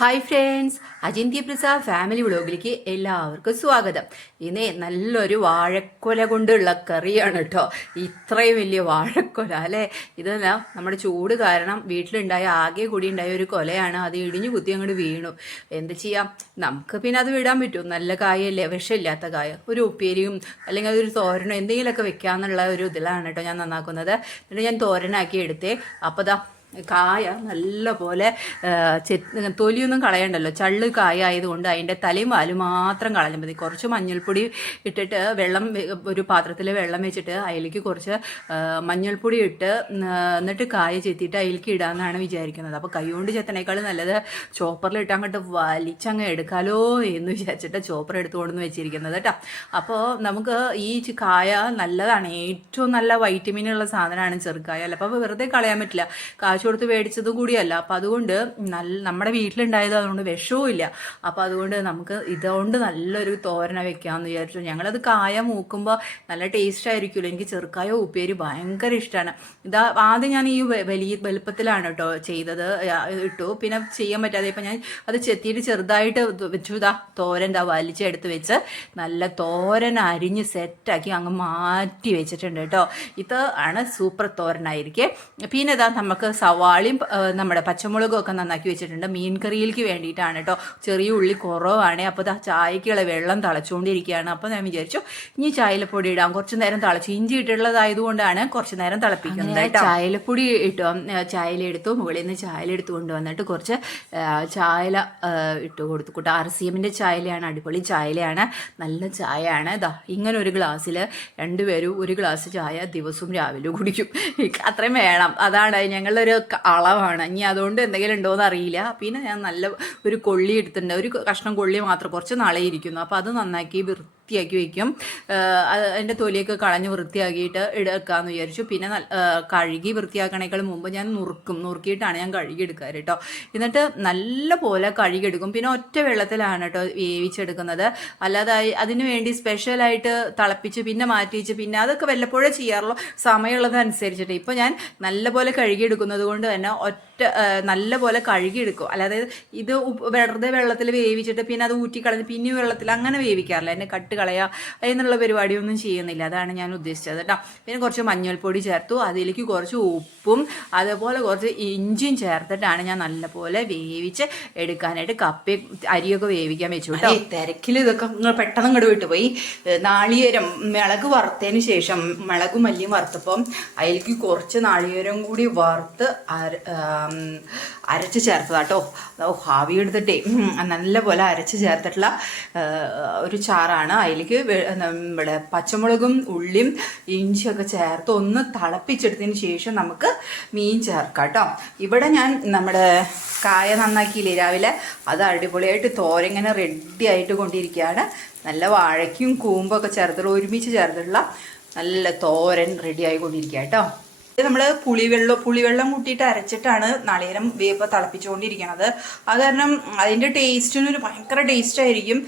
Hi friends, അജിന്ത്യ Prasad family വ്ളോഗിലേക്ക് എല്ലാവർക്കും സ്വാഗതം. ഇന്ന് നല്ലൊരു വാഴക്കൊല കൊണ്ടുള്ള കറിയാണ് കേട്ടോ. ഇത്രയും വലിയ വാഴക്കൊല അല്ലേ. ഇതെല്ലാം നമ്മുടെ ചൂട് കാരണം വീട്ടിലുണ്ടായ ആകെ കൂടി ഉണ്ടായ ഒരു കൊലയാണ്. അത് ഇടിഞ്ഞു കുത്തി അങ്ങോട്ട് വീണു. എന്ത് ചെയ്യാം, നമുക്ക് പിന്നെ അത് വിടാൻ പറ്റും. നല്ല കായല്ലേ, വിഷമില്ലാത്ത കായ. ഒരു ഉപ്പേരിയും അല്ലെങ്കിൽ അതൊരു തോരനോ എന്തെങ്കിലുമൊക്കെ വെക്കാമെന്നുള്ള ഒരു ഇതിലാണ് കേട്ടോ ഞാൻ നന്നാക്കുന്നത്. എന്നിട്ട് ഞാൻ തോരനാക്കി എടുത്തേ. അപ്പോൾ ദാ കായ നല്ല പോലെ തൊലിയൊന്നും കളയണ്ടല്ലോ. ചള്ള് കായ ആയതുകൊണ്ട് അതിൻ്റെ തലയും വാലും മാത്രം കളഞ്ഞാൽ മതി. കുറച്ച് മഞ്ഞൾപ്പൊടി ഇട്ടിട്ട് ഒരു പാത്രത്തിൽ വെള്ളം വെച്ചിട്ട് അതിലേക്ക് കുറച്ച് മഞ്ഞൾപ്പൊടി ഇട്ട് എന്നിട്ട് കായ ചെത്തിയിട്ട് അതിലേക്ക് ഇടാമെന്നാണ് വിചാരിക്കുന്നത്. അപ്പോൾ കൈ കൊണ്ട് ചെത്തണേക്കാൾ നല്ലത് ചോപ്പറിലിട്ട് അങ്ങോട്ട് വലിച്ചങ്ങ് എടുക്കാലോ എന്ന് വിചാരിച്ചിട്ട് ചോപ്പർ എടുത്തുകൊണ്ടെന്ന് വെച്ചിരിക്കുന്നത് കേട്ടോ. അപ്പോൾ നമുക്ക് ഈ കായ നല്ലതാണ്, ഏറ്റവും നല്ല വൈറ്റമിനുള്ള സാധനമാണ് ചെറുക്കായ. അല്ല അപ്പോൾ വെറുതെ കളയാൻ പറ്റില്ല, കാശ് കൊടുത്ത് മേടിച്ചതും കൂടിയല്ല. അപ്പം അതുകൊണ്ട് നമ്മുടെ വീട്ടിലുണ്ടായത്, അതുകൊണ്ട് വിഷവും ഇല്ല. അപ്പോൾ അതുകൊണ്ട് നമുക്ക് ഇതുകൊണ്ട് നല്ലൊരു തോരന വെക്കാമെന്ന് വിചാരിച്ചു. ഞങ്ങളത് കായ മൂക്കുമ്പോൾ നല്ല ടേസ്റ്റ് ആയിരിക്കുമല്ലോ. എനിക്ക് ചെറുക്കായ ഉപ്പേരി ഭയങ്കര ഇഷ്ടമാണ്. ആദ്യം ഞാൻ ഈ വലിയ വലുപ്പത്തിലാണ് കേട്ടോ ചെയ്തത്, ഇട്ടു. പിന്നെ ചെയ്യാൻ പറ്റാതെ ഇപ്പം ഞാൻ അത് ചെത്തിയിട്ട് ചെറുതായിട്ട് വെച്ചു. തോരൻ വലിച്ചെടുത്ത് വെച്ച് നല്ല തോരൻ അരിഞ്ഞ് സെറ്റാക്കി അങ്ങ് മാറ്റി വെച്ചിട്ടുണ്ട് കേട്ടോ. ഇത് ആണ് സൂപ്പർ തോരനായിരിക്കെ. പിന്നെ നമുക്ക് സവാളയും നമ്മുടെ പച്ചമുളകും ഒക്കെ നന്നാക്കി വെച്ചിട്ടുണ്ട്. മീൻ കറിയിലേക്ക് വേണ്ടിയിട്ടാണ് കേട്ടോ. ചെറിയ ഉള്ളി കുറവാണ്. അപ്പോൾ ചായക്കുള്ള വെള്ളം തിളച്ചുകൊണ്ടിരിക്കുകയാണ്. അപ്പോൾ ഞാൻ വിചാരിച്ചു ഇനി ചായലപ്പൊടി ഇടാം. കുറച്ച് നേരം തിളച്ചു, ഇഞ്ചി ഇട്ടുള്ളതായതുകൊണ്ടാണ് കുറച്ച് നേരം തിളപ്പിക്കുന്നത്. ചായലപ്പൊടി ഇട്ടു, ചായല എടുത്തു. മുകളിൽ നിന്ന് ചായല എടുത്തു കൊണ്ടുവന്നിട്ട് കുറച്ച് ചായല ഇട്ട് കൊടുത്തു. കൂട്ട RCMൻ്റെ ചായലയാണ്, അടിപൊളി ചായലയാണ്, നല്ല ചായയാണ്. ഇങ്ങനെ ഒരു ഗ്ലാസ്സിൽ രണ്ടുപേരും ഒരു ഗ്ലാസ് ചായ ദിവസവും രാവിലെ കുടിക്കും. അത്രയും വേണം, അതാണ് ഞങ്ങളൊരു അളവാണ്. ഇനി അതുകൊണ്ട് എന്തെങ്കിലും ഉണ്ടോയെന്ന് അറിയില്ല. പിന്നെ ഞാൻ നല്ല ഒരു കൊള്ളി എടുത്തിട്ടുണ്ട്, ഒരു കഷ്ണം കൊള്ളി മാത്രം, കുറച്ച് നാളെ ഇരിക്കുന്നു. അപ്പോൾ അത് നന്നാക്കി വൃത്തിയാക്കി വയ്ക്കും. അതിൻ്റെ തൊലിയൊക്കെ കളഞ്ഞ് വൃത്തിയാക്കിയിട്ട് എടുക്കാമെന്ന് വിചാരിച്ചു. പിന്നെ കഴുകി വൃത്തിയാക്കണേക്കാൾ മുമ്പ് ഞാൻ നുറുക്കിയിട്ടാണ് ഞാൻ കഴുകി എടുക്കാറ് കേട്ടോ. എന്നിട്ട് നല്ല പോലെ കഴുകിയെടുക്കും. പിന്നെ ഒറ്റ വെള്ളത്തിലാണ് കേട്ടോ വേവിച്ചെടുക്കുന്നത്. അല്ലാതെ അതിന് വേണ്ടി സ്പെഷ്യലായിട്ട് തിളപ്പിച്ച് പിന്നെ മാറ്റി വെച്ച് പിന്നെ അതൊക്കെ വല്ലപ്പോഴേ ചെയ്യാറുള്ളൂ, സമയമുള്ളതനുസരിച്ചിട്ട്. ഇപ്പോൾ ഞാൻ നല്ല പോലെ കഴുകിയെടുക്കുന്നത് കൊണ്ട് തന്നെ നല്ല പോലെ കഴുകിയെടുക്കും. അല്ലാതെ ഇത് വെറുതെ വെള്ളത്തിൽ വേവിച്ചിട്ട് പിന്നെ അത് ഊറ്റിക്കളഞ്ഞ് പിന്നെ വെള്ളത്തിൽ അങ്ങനെ വേവിക്കാറില്ല. എന്നെ കട്ട് കളയുക എന്നുള്ള പരിപാടിയൊന്നും ചെയ്യുന്നില്ല. അതാണ് ഞാൻ ഉദ്ദേശിച്ചത് കേട്ടോ. പിന്നെ കുറച്ച് മഞ്ഞൾപ്പൊടി ചേർത്തു, അതിലേക്ക് കുറച്ച് ഉപ്പും അതേപോലെ കുറച്ച് ഇഞ്ചിയും ചേർത്തിട്ടാണ് ഞാൻ നല്ലപോലെ വേവിച്ച് എടുക്കാനായിട്ട് അരിയൊക്കെ വേവിക്കാൻ വെച്ചു കേട്ടോ. തിരക്കിൽ ഇതൊക്കെ പെട്ടെന്ന് ഇങ്ങോട്ട് വിട്ടുപോയി. നാളികേരം മിളക് വറുത്തതിന് ശേഷം മിളകും മല്ലിയും വറുത്തപ്പം അതിലേക്ക് കുറച്ച് നാളികേരം കൂടി വറുത്ത് അരച്ച് ചേർത്തതാട്ടോ. ഹാവി എടുത്തിട്ടേ നല്ല പോലെ അരച്ച് ചേർത്തിട്ടുള്ള ഒരു ചാറാണ്. അതിലേക്ക് ഇവിടെ പച്ചമുളകും ഉള്ളിയും ഇഞ്ചിയൊക്കെ ചേർത്ത് ഒന്ന് തിളപ്പിച്ചെടുത്തതിന് ശേഷം നമുക്ക് മീൻ ചേർക്കാം കേട്ടോ. ഇവിടെ ഞാൻ നമ്മുടെ കായ നന്നാക്കിയില്ലേ രാവിലെ, അത് അടിപൊളിയായിട്ട് തോരങ്ങനെ റെഡി ആയിട്ട് കൊണ്ടിരിക്കുകയാണ്. നല്ല വാഴയ്ക്കും കൂമ്പൊക്കെ ചേർത്തിട്ടുള്ള ഒരുമിച്ച് ചേർത്തിട്ടുള്ള നല്ല തോരൻ റെഡി ആയിക്കൊണ്ടിരിക്കുക കേട്ടോ. നമ്മൾ പുളിവെള്ളം കൂട്ടിയിട്ട് അരച്ചിട്ടാണ് നാളികേരം വേപ്പ് തിളപ്പിച്ചുകൊണ്ടിരിക്കുന്നത്. അത് കാരണം അതിൻ്റെ ടേസ്റ്റിനൊരു ഭയങ്കര ടേസ്റ്റ് ആയിരിക്കും.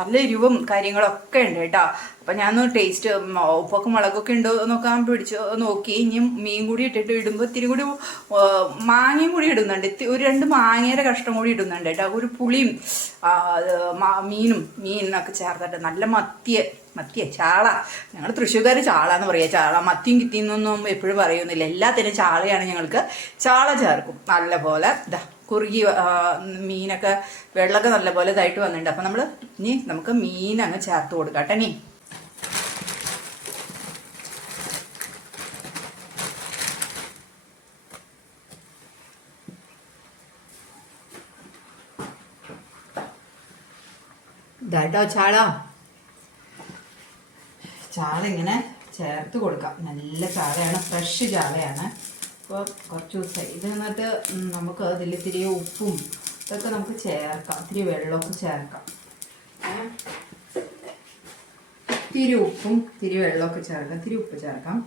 നല്ല എരിവും കാര്യങ്ങളൊക്കെ ഉണ്ട് കേട്ടോ. അപ്പം ഞാനൊന്ന് ടേസ്റ്റ് ഉപ്പൊക്കെ മുളകൊക്കെ ഉണ്ടോ നോക്കാൻ നോക്കി. ഇനി മീൻ കൂടി ഇട്ടിട്ട് ഇടുമ്പോൾ ഇത്തിരി കൂടി മാങ്ങയും കൂടി ഇടുന്നുണ്ട്. ഒരു 2 മാങ്ങയുടെ കഷ്ണം കൂടി ഇടുന്നുണ്ട് കേട്ടോ. ഒരു പുളിയും മീനൊക്കെ ചേർത്തിട്ട് നല്ല മത്തിയ ചാള, ഞങ്ങൾ തൃശ്ശൂർക്കാർ ചാള എന്ന് പറയുക. ചാള മത്തിയും കിത്തിന്നൊന്നും എപ്പോഴും പറയുന്നില്ല, എല്ലാത്തിനും ചാളയാണ്. ഞങ്ങൾക്ക് ചാള ചേർക്കും നല്ല പോലെ. കുറുകി മീനൊക്കെ വെള്ളമൊക്കെ നല്ലപോലെ ഇതായിട്ട് വന്നിട്ടുണ്ട്. അപ്പം നമുക്ക് മീൻ അങ്ങ് ചേർത്ത് കൊടുക്കാം കേട്ടോ. ഇനി ഇതാട്ടോ ചാള ഇങ്ങനെ ചേർത്ത് കൊടുക്കാം. നല്ല ചാളയാണ്, ഫ്രഷ് ചാളയാണ്. അപ്പോൾ കുറച്ച് ദിവസമായി ഇത് നിന്നിട്ട് നമുക്ക് അതിൽ ഇത്തിരി ഉപ്പും ഇതൊക്കെ നമുക്ക് ചേർക്കാം. ഇത്തിരി വെള്ളമൊക്കെ ചേർക്കാം. ഇത്തിരി ഉപ്പും ഇത്തിരി വെള്ളമൊക്കെ ചേർക്കാം. ഇത്തിരി ഉപ്പ് ചേർക്കാം.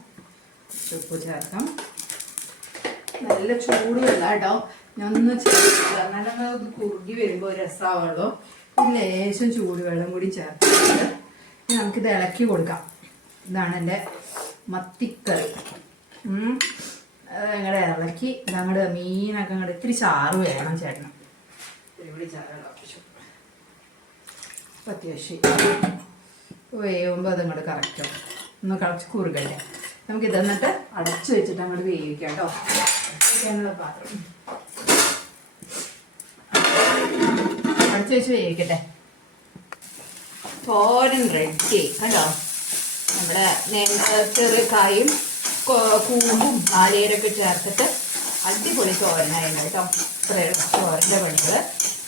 നല്ല ചൂട് വെള്ളം കേട്ടോ. ഞാനൊന്ന് ചേർക്കാം, നല്ല കുറുകി വരുമ്പോൾ രസമാവുള്ളൂ. ലേശം ചൂടുവെള്ളം കൂടി ചേർത്തിട്ട് നമുക്കിത് ഇളക്കി കൊടുക്കാം. ഇതാണ് എൻ്റെ മത്തിക്കറി. അതങ്ങടെ ഇളക്കി ഇതങ്ങോട്ട് മീനൊക്കെ അങ്ങോട്ട് ഇത്തിരി ചാറ് വേണം ചേട്ടന്. ഇവിടെ ചാരം ആവശ്യം അത്യാവശ്യം വേവുമ്പോൾ അതങ്ങോട്ട് കറക്റ്റോ ഒന്ന് കളച്ച് കുറുകല്ലേ. നമുക്ക് ഇത് എന്നിട്ട് അടച്ചു വെച്ചിട്ട് അങ്ങോട്ട് വേവിക്കാം കേട്ടോ. വേവിക്കാനുള്ള പാത്രം അടച്ചു വെച്ച് വേവിക്കട്ടെ. തോരൻ റെഡി കണ്ടോ. നമ്മുടെ ചെറുകായും കൂമ്പും നാളികേരൊക്കെ ചേർത്തിട്ട് അടിപൊളി തോരനായിരുന്നു കേട്ടോ. ഇത്രയും തോരൻ്റെ പണികൾ.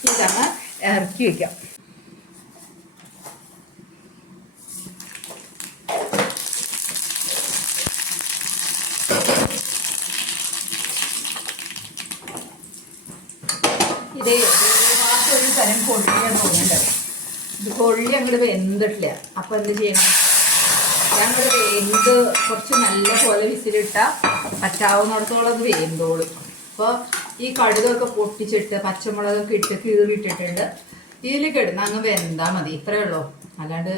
ഇതങ്ങ് ഇറക്കി വയ്ക്കാം. ഇതേ ഒരു തരം കൊള്ളിയാണ് തോന്നുന്നുണ്ട്. ഇത് കൊള്ളി അങ്ങോട്ട് വെന്തിട്ടില്ല. അപ്പം എന്ത് ചെയ്യണം, ഞങ്ങൾ വെന്ത് കുറച്ച് നല്ല പോലെ വിസിലിട്ടാൽ പറ്റാവുന്നിടത്തോളം അത് വെന്തോളും. അപ്പോൾ ഈ കടുകൊക്കെ പൊട്ടിച്ചിട്ട് പച്ചമുളകൊക്കെ ഇട്ട് കീറിയിട്ടിട്ടുണ്ട്. ഇതിൽ കിടന്ന് അങ്ങ് വെന്താൽ മതി. ഇത്രയേ ഉള്ളൂ. അല്ലാണ്ട്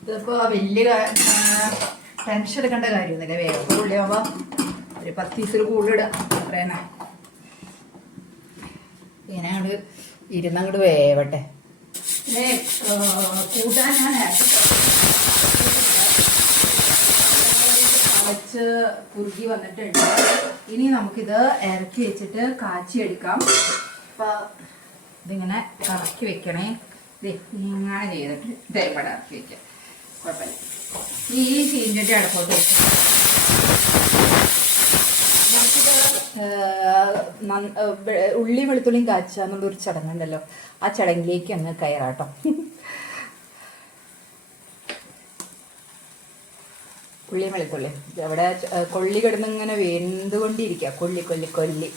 ഇതിപ്പോൾ വലിയ ടെൻഷൻ എടുക്കേണ്ട കാര്യമൊന്നുമില്ല. വേഗം ഉള്ളിയാകുമ്പോൾ ഒരു 10 പീസിൽ കൂടുതലിടുക അത്രേനെ. ഇങ്ങനെ അങ്ങോട്ട് ഇരുന്നങ്ങോട്ട് വേവട്ടെ. പിന്നെ കൂട്ടാൻ ഞാൻ കളച്ച് കുറുകി വന്നിട്ടുണ്ട്. ഇനി നമുക്കിത് ഇറക്കി വെച്ചിട്ട് കാച്ചിയെടുക്കാം. അപ്പം ഇതിങ്ങനെ കറക്കി വെക്കണേ. ഇങ്ങനെ ചെയ്തിട്ട് ഇതേപോലെ ഇറക്കി വെക്കാം. കുഴപ്പമില്ല. ഈ ചീഞ്ചട്ടി അടുപ്പോട്ട് വെക്കാം. ഉള്ളി വെളുത്തുള്ളിയും കാച്ചുക എന്നുള്ളൊരു ചടങ്ങുണ്ടല്ലോ, ആ ചടങ്ങിലേക്ക് അങ്ങ് കയറാട്ടോ. ഉള്ളി വെളുത്തുള്ളി അവിടെ കൊള്ളി കിടന്ന് ഇങ്ങനെ വെന്തുകൊണ്ടിരിക്കുക. കൊള്ളി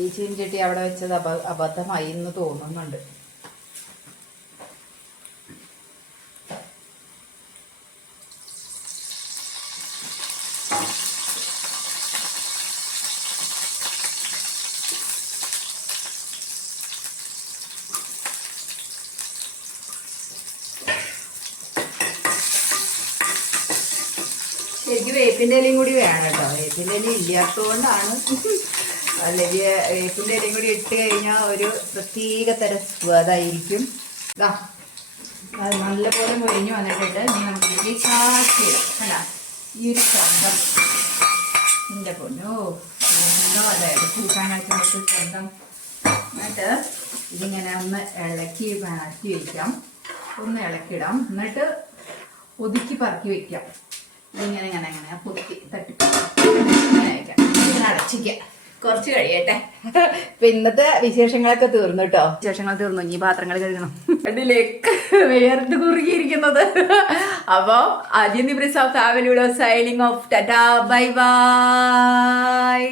ഈ ചീഞ്ചട്ടി അവിടെ വെച്ചത് അബദ്ധമായി എന്ന് തോന്നുന്നുണ്ട്. ശരിക്കും വേപ്പിൻ്റെ ഇലയും കൂടി വേണം കേട്ടോ. വേപ്പിൻ്റെ ഇല ഇല്ലാത്തതുകൊണ്ടാണ്. അല്ലെങ്കിൽ വേപ്പിൻ്റെ ഇലയും കൂടി ഇട്ട് കഴിഞ്ഞാൽ ഒരു പ്രത്യേക തരം സ്വാദായിരിക്കും. അത് നല്ലപോലെ മൊരിഞ്ഞ് വന്നിട്ടുണ്ട്. ഇനി നമുക്ക് കാച്ചിയിടാം. അല്ല ഈ ഒരു സ്വന്തം എൻ്റെ പൊന്നോ എന്തോ അതായത് കൂട്ടാനായിട്ട് നമുക്ക് സ്വന്തം. എന്നിട്ട് ഇതിങ്ങനെ ഒന്ന് ഇളക്കി മാറ്റി വയ്ക്കാം. ഒന്ന് ഇളക്കിടാം. എന്നിട്ട് ഒതുക്കി പറക്കി വയ്ക്കാം. ഇങ്ങനെ പൊത്തി തട്ടിപ്പ് ഇങ്ങനെ വയ്ക്കാം. ഇങ്ങനെ അടച്ചിക്കാം. കുറച്ച് കഴിയട്ടെ. ഇപ്പൊ ഇന്നത്തെ വിശേഷങ്ങളൊക്കെ തീർന്നു കേട്ടോ. വിശേഷങ്ങൾ തീർന്നു. ഇനി പാത്രങ്ങൾ കഴുകണം. അതിലേക്ക് വേർത്ത് കുറുകിയിരിക്കുന്നത്. അപ്പോൾ അജിന്തി ബ്രിസ് of family signing off. Tata bye by.